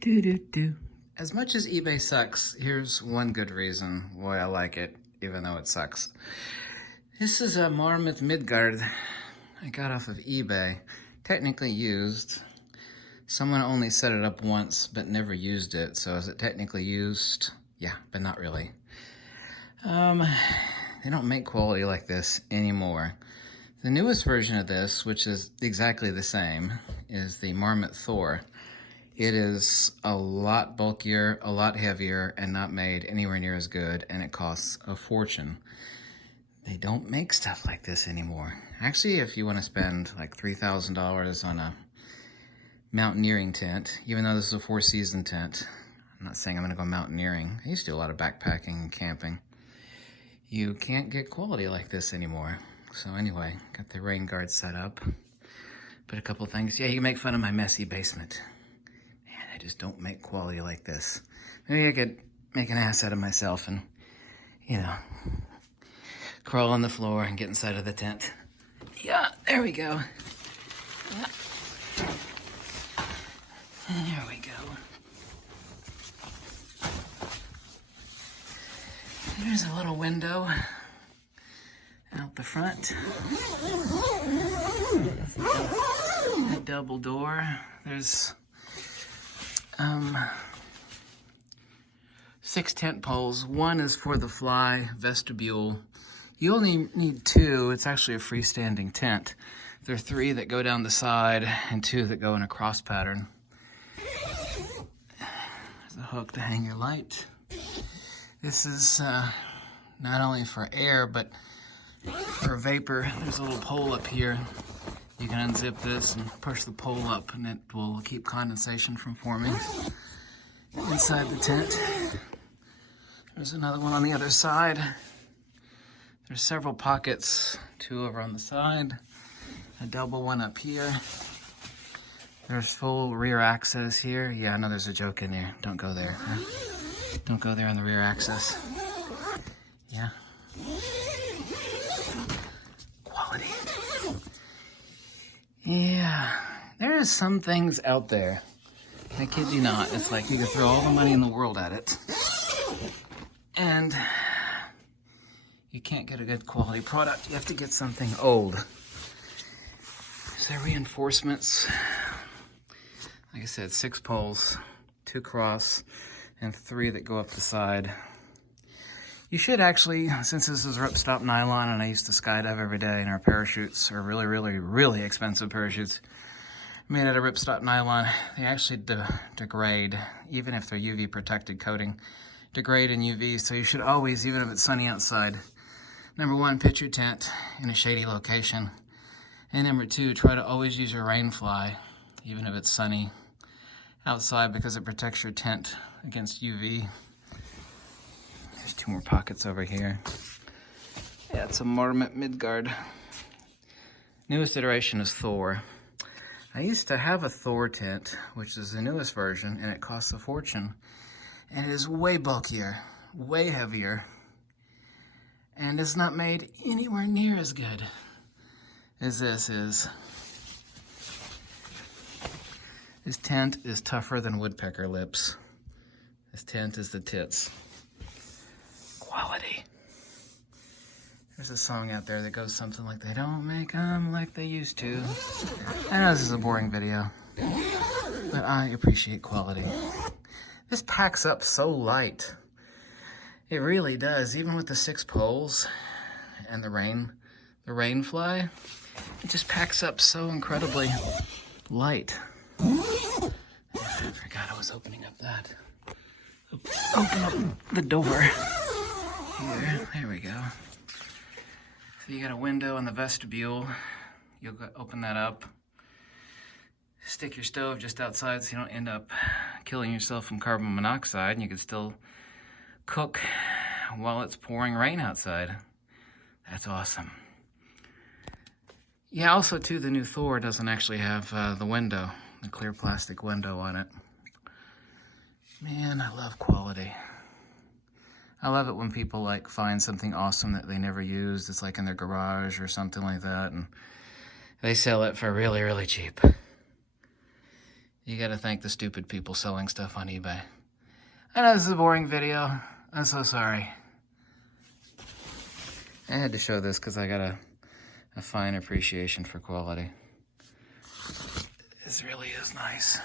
Do do do. As much as eBay sucks, here's one good reason why I like it, even though it sucks. This is a Marmoth Midgard I got off of eBay, technically used. Someone only set it up once, but never used it, so is it technically used? Yeah, but not really. They don't make quality like this anymore. The newest version of this, which is exactly the same, is the Marmot Thor. It is a lot bulkier, a lot heavier, and not made anywhere near as good, and it costs a fortune. They don't make stuff like this anymore. Actually, if you want to spend like $3,000 on a mountaineering tent, even though this is a 4-season tent, I'm not saying I'm going to go mountaineering. I used to do a lot of backpacking and camping. You can't get quality like this anymore. So anyway, got the rain guard set up. Put a couple things. Yeah, you can make fun of my messy basement. Man, I just don't make quality like this. Maybe I could make an ass out of myself and, you know, crawl on the floor and get inside of the tent. Yeah, there we go. Yeah. There we go. There's a little window out the front. A double door. There's 6 tent poles. One is for the fly vestibule. You only need 2. It's actually a freestanding tent. There are 3 that go down the side and 2 that go in a cross pattern. There's a hook to hang your light. This is not only for air, but for vapor. There's a little pole up here. You can unzip this and push the pole up, and it will keep condensation from forming inside the tent. There's another one on the other side. There's several pockets, 2 over on the side, a double one up here. There's full rear access here. Yeah, I know there's a joke in there. Don't go there. Huh? Don't go there on the rear access. Yeah. Quality. Yeah. There are some things out there. I kid you not. It's like you can throw all the money in the world at it, and you can't get a good quality product. You have to get something old. So reinforcements. Like I said, 6 poles, 2 cross, and 3 that go up the side. You should actually, since this is ripstop nylon and I used to skydive every day, and our parachutes are really, really, really expensive parachutes made out of ripstop nylon, they actually degrade, even if they're UV protected coating, degrade in UV. So you should always, even if it's sunny outside, number 1, pitch your tent in a shady location. And number 2, try to always use your rain fly, even if it's sunny outside, because it protects your tent against UV. There's 2 more pockets over here. Yeah, it's a Marmot Midgard. Newest iteration is Thor. I used to have a Thor tent, which is the newest version, and it costs a fortune. And it is way bulkier, way heavier, and it's not made anywhere near as good as this is. This tent is tougher than woodpecker lips. This tent is the tits. Quality. There's a song out there that goes something like, "They don't make them like they used to." I know this is a boring video, but I appreciate quality. This packs up so light. It really does, even with the 6 poles and the rain fly. It just packs up so incredibly light. I forgot I was opening up that. Open up the door here. There we go. So you got a window in the vestibule. You'll open that up. Stick your stove just outside so you don't end up killing yourself from carbon monoxide, and you can still cook while it's pouring rain outside. That's awesome. Yeah, also too, the new Thor doesn't actually have the window, the clear plastic window on it. Man, I love quality. I love it when people like find something awesome that they never used. It's like in their garage or something like that, and they sell it for really, really cheap. You gotta thank the stupid people selling stuff on eBay. I know this is a boring video. I'm so sorry. I had to show this because I got a fine appreciation for quality. This really is nice.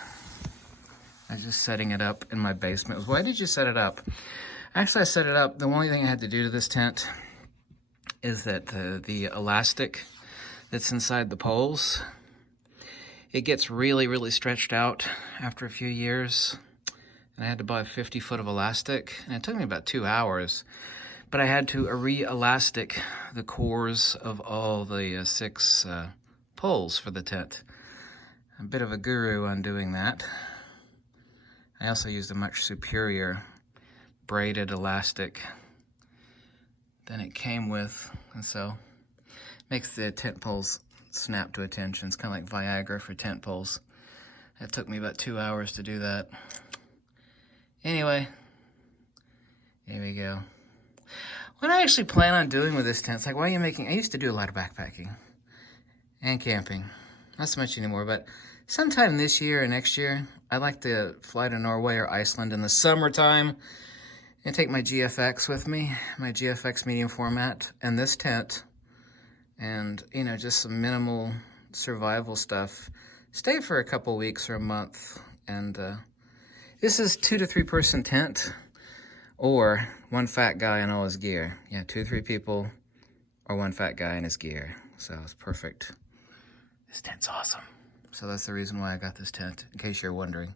I was just setting it up in my basement. Why did you set it up? Actually, I set it up. The only thing I had to do to this tent is that the elastic that's inside the poles, it gets really, really stretched out after a few years. And I had to buy 50 foot of elastic. And it took me about 2 hours. But I had to re-elastic the cores of all the 6 poles for the tent. A bit of a guru on doing that. I also used a much superior braided elastic than it came with, and so makes the tent poles snap to attention. It's kind of like Viagra for tent poles. It took me about 2 hours to do that. Anyway, here we go. What I actually plan on doing with this tent, it's like, why are you making, I used to do a lot of backpacking and camping. Not so much anymore, but sometime this year or next year, I'd like to fly to Norway or Iceland in the summertime and take my GFX with me, my GFX medium format, and this tent, and, you know, just some minimal survival stuff. Stay for a couple weeks or a month, and this is 2 to 3 person tent, or 1 fat guy and all his gear. Yeah, 2 or 3 people, or 1 fat guy and his gear. So it's perfect. This tent's awesome. So that's the reason why I got this tent, in case you're wondering.